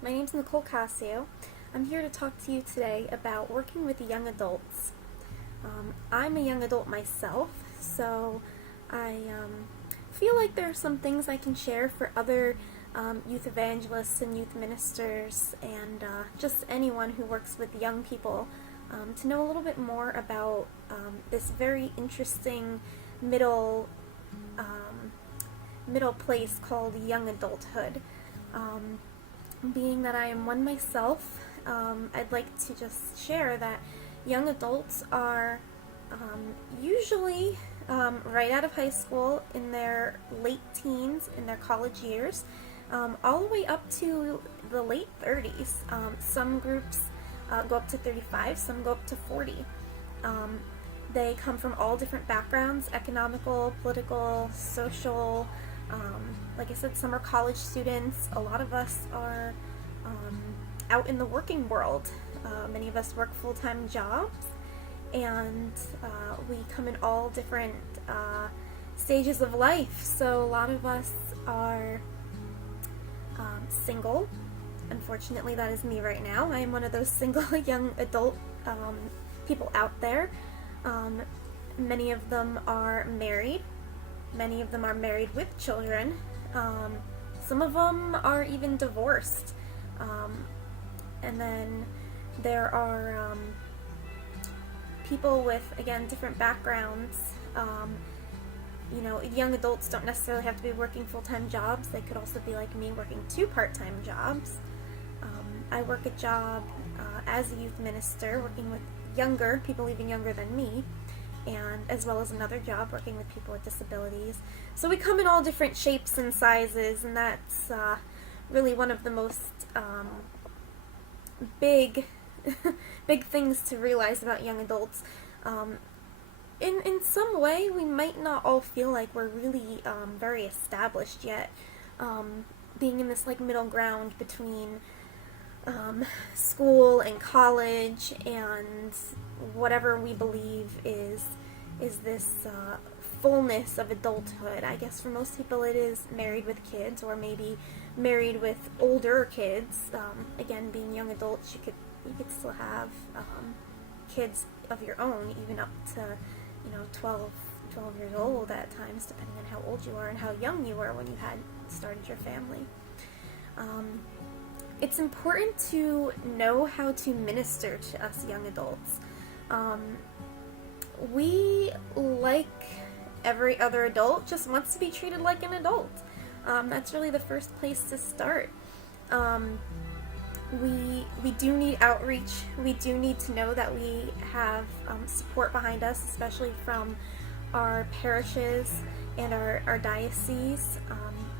My name's Nicole Casio. I'm here to talk to you today about working with young adults. I'm a young adult myself, so I feel like there are some things I can share for other youth evangelists and youth ministers and just anyone who works with young people to know a little bit more about this very interesting middle middle place called young adulthood. Being that I am one myself, I'd like to just share that young adults are usually right out of high school, in their late teens, in their college years, all the way up to the late 30s. Some groups go up to 35, some go up to 40. They come from all different backgrounds: economical, political, social. Like I said, some are college students. A lot of us are out in the working world. Many of us work full-time jobs, and we come in all different stages of life. So a lot of us are single. Unfortunately, that is me right now. I am one of those single young adult people out there. Many of them are married. Many of them are married with children. Some of them are even divorced. And then there are people with, again, different backgrounds. Young adults don't necessarily have to be working full-time jobs. They could also be like me, working 2 part-time jobs. I work a job as a youth minister, working with people even younger than me, and as well as another job working with people with disabilities. So we come in all different shapes and sizes, and that's really one of the most big things to realize about young adults. In some way, we might not all feel like we're really very established yet, being in this like middle ground between school and college and whatever we believe is this fullness of adulthood. I guess for most people it is married with kids, or maybe married with older kids. Again, being young adults, you could still have kids of your own, even up to 12 years old at times, depending on how old you are and how young you were when you had started your family. It's important to know how to minister to us young adults. We, like every other adult, just wants to be treated like an adult. That's really the first place to start. We do need outreach. We do need to know that we have support behind us, especially from our parishes and our diocese.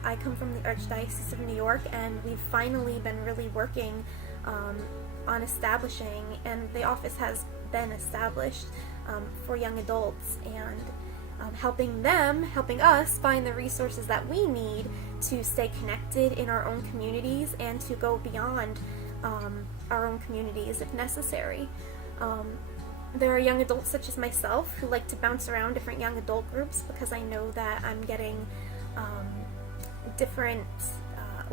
I come from the Archdiocese of New York, and we've finally been really working on establishing, and the office has been established for young adults, and helping us find the resources that we need to stay connected in our own communities and to go beyond our own communities if necessary. There are young adults such as myself who like to bounce around different young adult groups, because I know that I'm getting different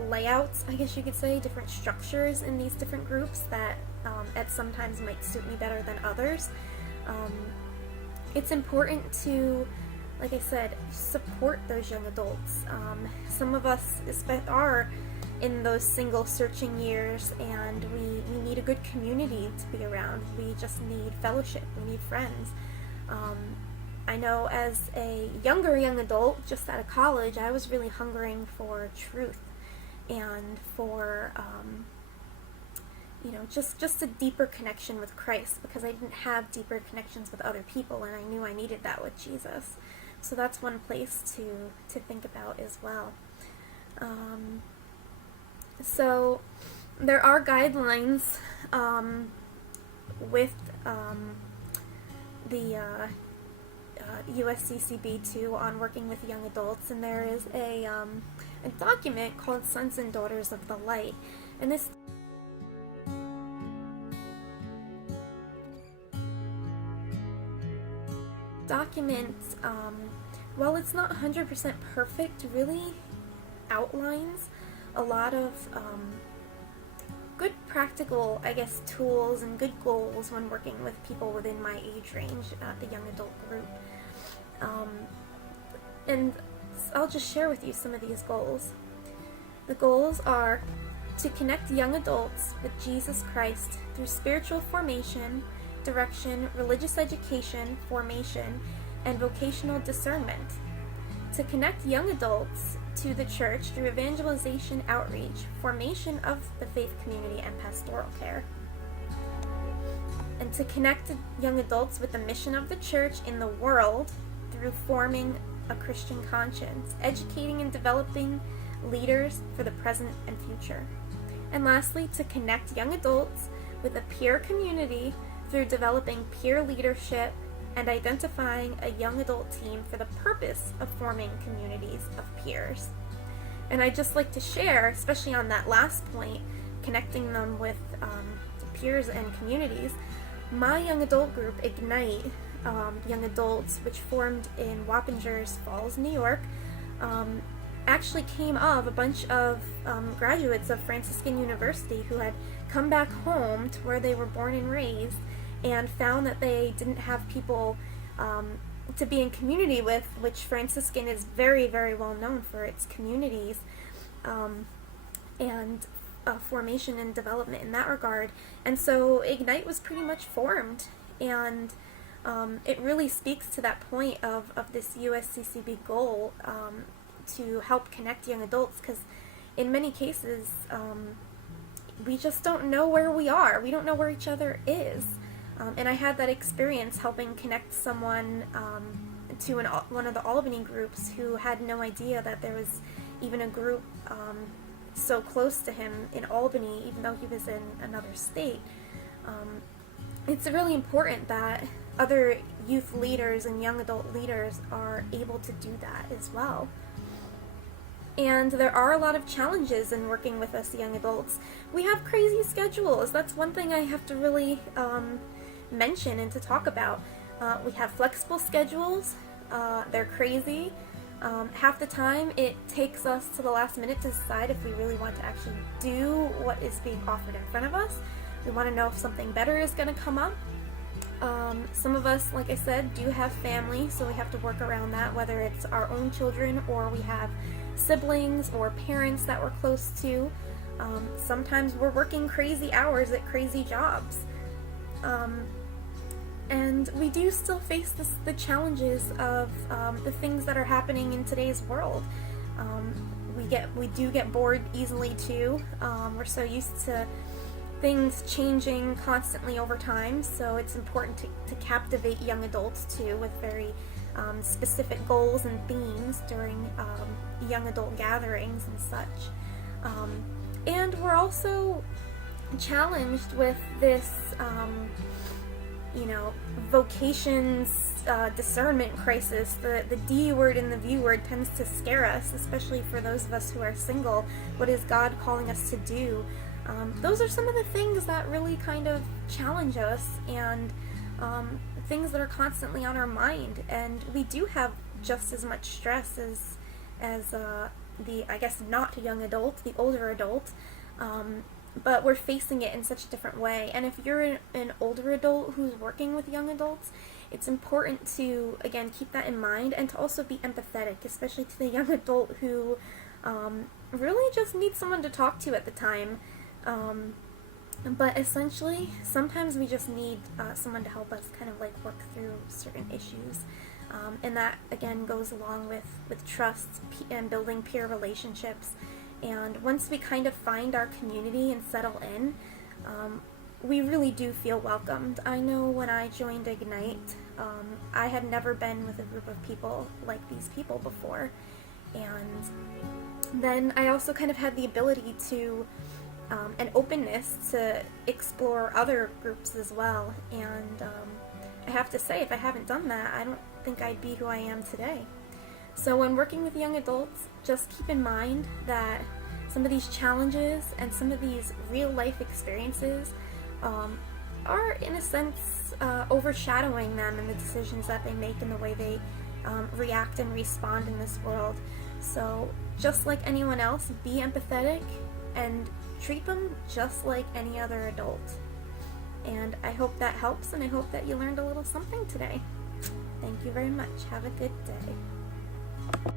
layouts, I guess you could say, different structures in these different groups that at sometimes might suit me better than others. It's important to, like I said, support those young adults. Some of us are in those single searching years, and we need a good community to be around. We just need fellowship. We need friends. I know as a young adult, just out of college, I was really hungering for truth and for just a deeper connection with Christ, because I didn't have deeper connections with other people, and I knew I needed that with Jesus. So that's one place to think about as well. So there are guidelines with the USCCB2 on working with young adults, and there is a document called Sons and Daughters of the Light, and this document, while it's not 100% perfect, really outlines a lot of good practical, I guess, tools and good goals when working with people within my age range, the young adult group. And I'll just share with you some of these goals. The goals are to connect young adults with Jesus Christ through spiritual formation, direction, religious education, formation, and vocational discernment. To connect young adults to the church through evangelization outreach, formation of the faith community, and pastoral care. And to connect young adults with the mission of the church in the world through forming a Christian conscience, educating and developing leaders for the present and future. And lastly, to connect young adults with a peer community through developing peer leadership and identifying a young adult team for the purpose of forming communities of peers. And I'd just like to share, especially on that last point, connecting them with peers and communities, my young adult group, Ignite Young Adults, which formed in Wappingers Falls, New York, actually came of a bunch of graduates of Franciscan University who had come back home to where they were born and raised, and found that they didn't have people to be in community with, which Franciscan is very, very well known for its communities and formation and development in that regard. And so Ignite was pretty much formed, and it really speaks to that point of this USCCB goal to help connect young adults, because in many cases we just don't know where we are. We don't know where each other is. And I had that experience helping connect someone to one of the Albany groups who had no idea that there was even a group so close to him in Albany, even though he was in another state. It's really important that other youth leaders and young adult leaders are able to do that as well. And there are a lot of challenges in working with us young adults. We have crazy schedules. That's one thing I have to really mention and to talk about. We have flexible schedules. They're crazy. Half the time it takes us to the last minute to decide if we really want to actually do what is being offered in front of us. We want to know if something better is going to come up. Some of us, like I said, do have family, so we have to work around that, whether it's our own children or we have siblings or parents that we're close to. Sometimes we're working crazy hours at crazy jobs. And we do still face the challenges of the things that are happening in today's world. We do get bored easily too. We're so used to things changing constantly over time, so it's important to captivate young adults too with very specific goals and themes during young adult gatherings and such. And we're also challenged with this vocations discernment crisis. The D word and the V word tends to scare us, especially for those of us who are single. What is God calling us to do? Those are some of the things that really kind of challenge us, and things that are constantly on our mind. And we do have just as much stress as the, I guess, not young adult, the older adult. But we're facing it in such a different way. And if you're an older adult who's working with young adults, it's important to, again, keep that in mind, and to also be empathetic, especially to the young adult who really just needs someone to talk to at the time. But essentially, sometimes we just need someone to help us kind of like work through certain issues. And that, again, goes along with trust and building peer relationships. And once we kind of find our community and settle in, we really do feel welcomed. I know when I joined Ignite, I had never been with a group of people like these people before. And then I also kind of had the ability to, an openness to explore other groups as well. And I have to say, if I haven't done that, I don't think I'd be who I am today. So when working with young adults, just keep in mind that some of these challenges and some of these real life experiences are, in a sense, overshadowing them and the decisions that they make and the way they react and respond in this world. So just like anyone else, be empathetic and treat them just like any other adult. And I hope that helps, and I hope that you learned a little something today. Thank you very much. Have a good day.